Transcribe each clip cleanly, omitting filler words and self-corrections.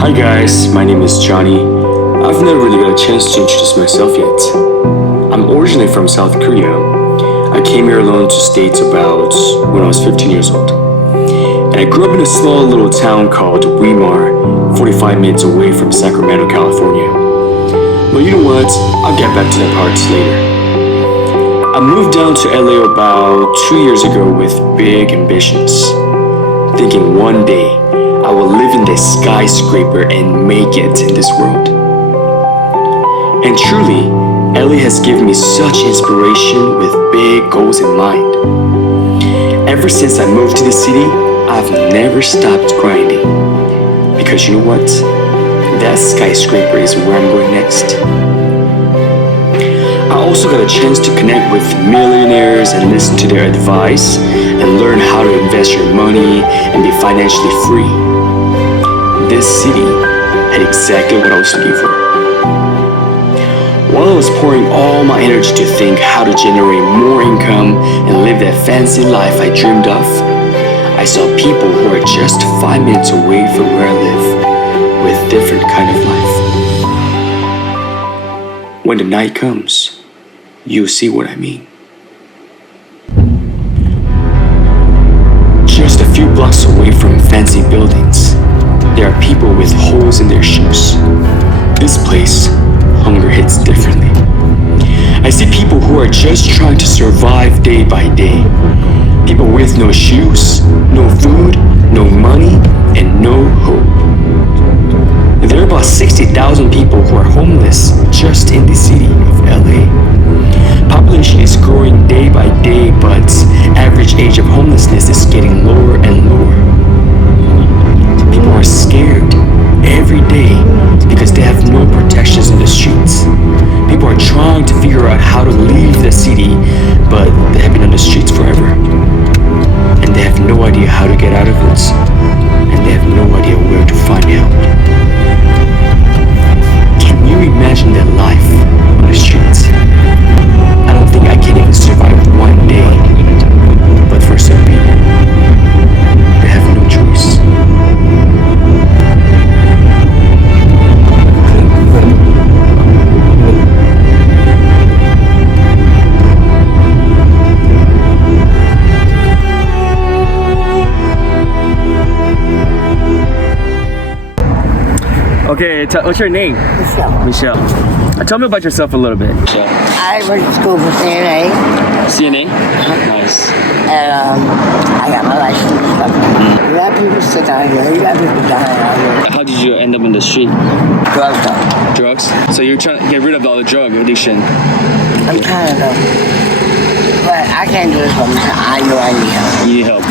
Hi guys, my name is Johnny. I've never really got a chance to introduce myself yet. I'm originally from South Korea. I came here alone to States about when I was 15 years old. And I grew up in a small little town called Weimar, 45 minutes away from Sacramento, California. But you know what? I'll get back to that part later. I moved down to LA about 2 years ago with big ambitions, thinking one day I will live in this skyscraper and make it in this world. And truly, LA has given me such inspiration with big goals in mind. Ever since I moved to the city, I've never stopped grinding. Because you know what? That skyscraper is where I'm going next. I also got a chance to connect with millionaires and listen to their advice and learn how to invest your money and be financially free. This city had exactly what I was looking for. While I was pouring all my energy to think how to generate more income and live that fancy life I dreamed of, I saw people who are just 5 minutes away from where I live with different kind of life. When the night comes, you'll see what I mean. Just a few blocks away from fancy buildings, there are people with holes in their shoes. This place, hunger hits differently. I see people who are just trying to survive day by day. People with no shoes, no food, no money, and no hope. There are about 60,000 people who are homeless just in the city of LA. Population is growing day by day, but average age of homelessness is getting lower and lower. People are scared every day because they have no protections in the streets. People are trying to figure out how to leave the city, but they have been on the streets forever. And they have no idea how to get out of it, and they have no idea where to find help. Can you imagine that life on the streets? I don't think I can even survive one day, but for some people, they have no choice. Okay, what's your name? Michelle. Michelle. Tell me about yourself a little bit. I went to school for CNA, CNA? Nice. and I got my license and stuff. You got people sit down here, you got people dying out here. How did you end up in the street? Drugs though. Drugs? So you're trying to get rid of all the drug addiction. I'm trying to, but I can't do this for myself. I know I need help. You need help.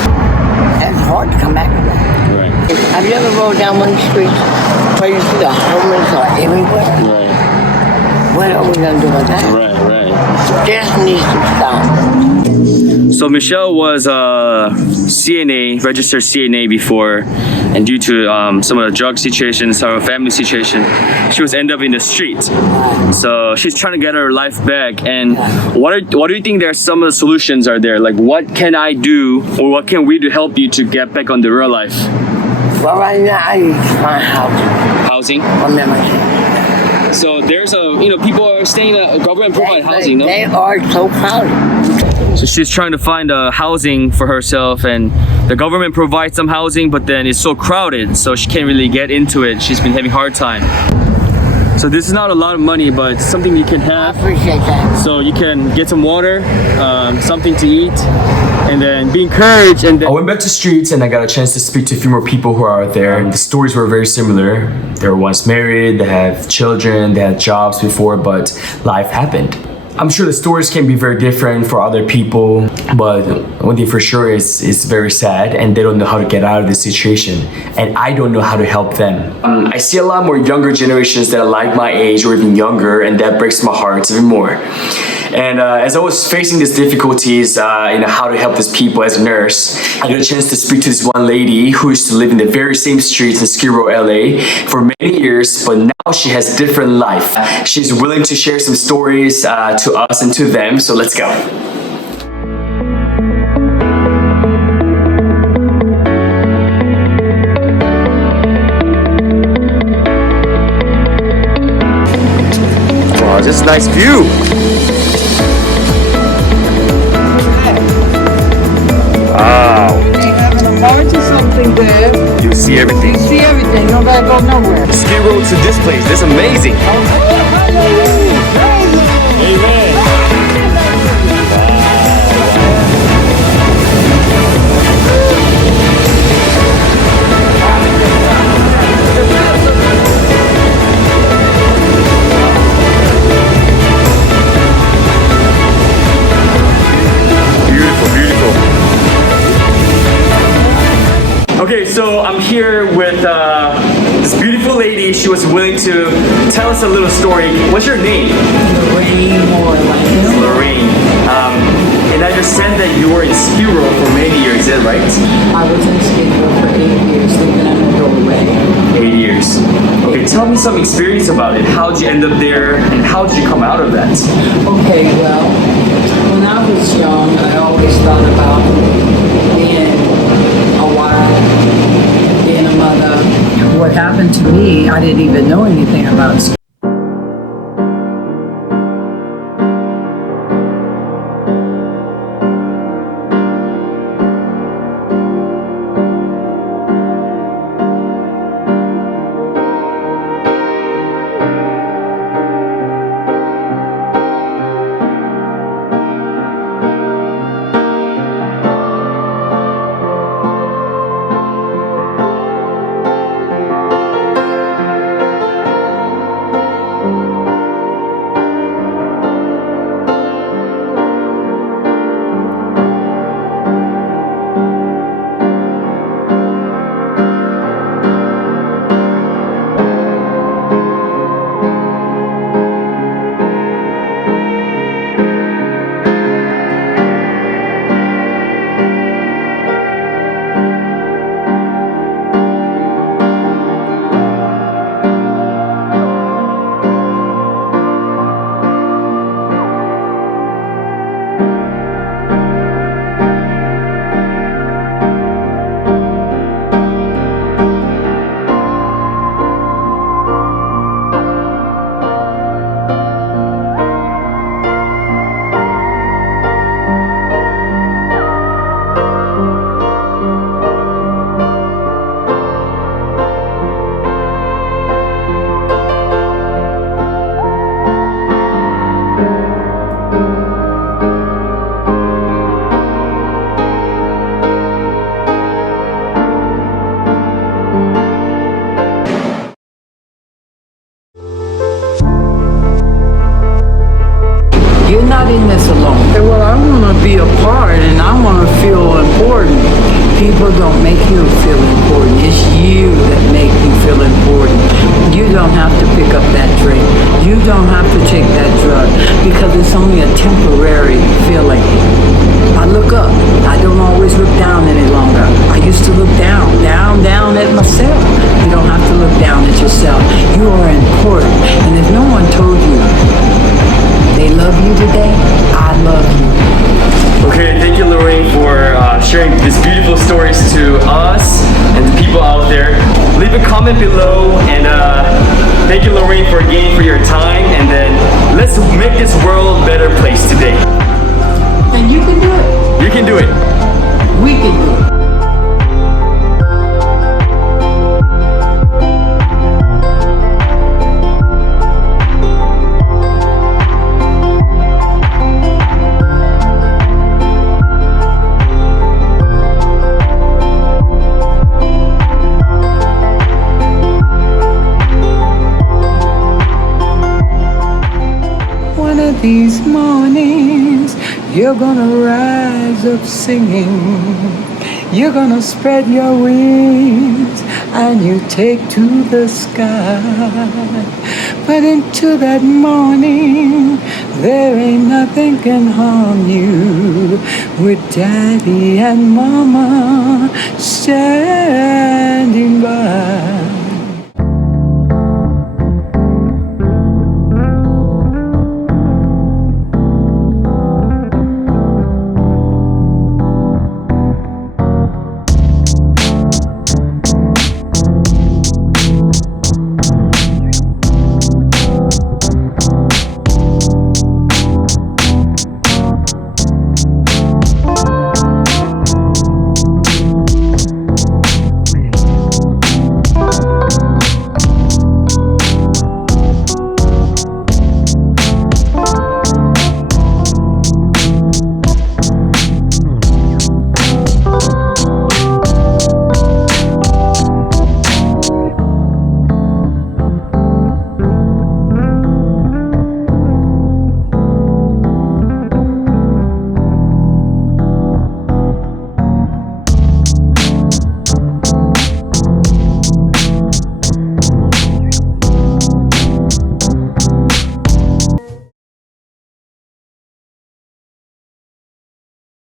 And it's hard to come back from that. Right. Have you ever rode down one of the streets where you see the homeless are everywhere? Right. What are we gonna do about that? Right. This needs to stop. So Michelle was a CNA, registered CNA before, and due to some of the drug situations, her family situation, she was end up in the street. So she's trying to get her life back. And what do you think there are some of the solutions are there? Like what can I do or what can we do to help you to get back on the real life? Well, right now I need to find housing. Housing? For membership. So there's people are staying in government provide housing, no? They are so crowded. So she's trying to find a housing for herself, and the government provides some housing, but then it's so crowded, so she can't really get into it. She's been having a hard time. So this is not a lot of money, but it's something you can I have. appreciate that. So you can get some water, something to eat, and then be encouraged. And then I went back to streets and I got a chance to speak to a few more people who are out there. And the stories were very similar. They were once married, they have children, they had jobs before, but life happened. I'm sure the stories can be very different for other people, but one thing for sure is it's very sad and they don't know how to get out of this situation. And I don't know how to help them. I see a lot more younger generations that are like my age or even younger, and that breaks my heart even more. And as I was facing these difficulties, how to help these people as a nurse, I got a chance to speak to this one lady who used to live in the very same streets in Skid Row, LA for many years, but now she has different life. She's willing to share some stories to us and to them, so let's go. This is a nice view. Wow. When you have an apart or something there, You see everything. you see everything. You don't gotta go nowhere. Ski road to this place. This is amazing. Amen. Beautiful, beautiful. Okay, so I'm here with this beautiful lady. She was willing to tell us a little story. What's your name? Lorraine. And I understand that you were in ski row for many years, is that right? I was in Skid Row for 8 years, living in a doorway. 8 years. Okay, tell me some experience about it. How'd you end up there, and how'd you come out of that? Okay, well, when I was young, I always thought about being a wife, being a mother. What happened to me, I didn't even know anything about ski. You're not in this alone. Well, I want to be a part and I want to feel important. People don't make you feel important. It's you that make you feel important. You don't have to pick up that drink. You don't have to take that drug because it's only a temporary feeling. I look up. I don't always look down any longer. I used to look down at myself. You don't have to look down at yourself. You are important. And if no one told you they love you today, I love you. Okay, thank you, Lorraine, for sharing these beautiful stories to us and the people out there. Leave a comment below, and thank you, Lorraine, for your time. And then let's make this world a better place today. And you can do it. You can do it. We can do it. These mornings, you're gonna rise up singing. You're gonna spread your wings and you take to the sky. But into that morning, there ain't nothing can harm you. With Daddy and Mama standing by.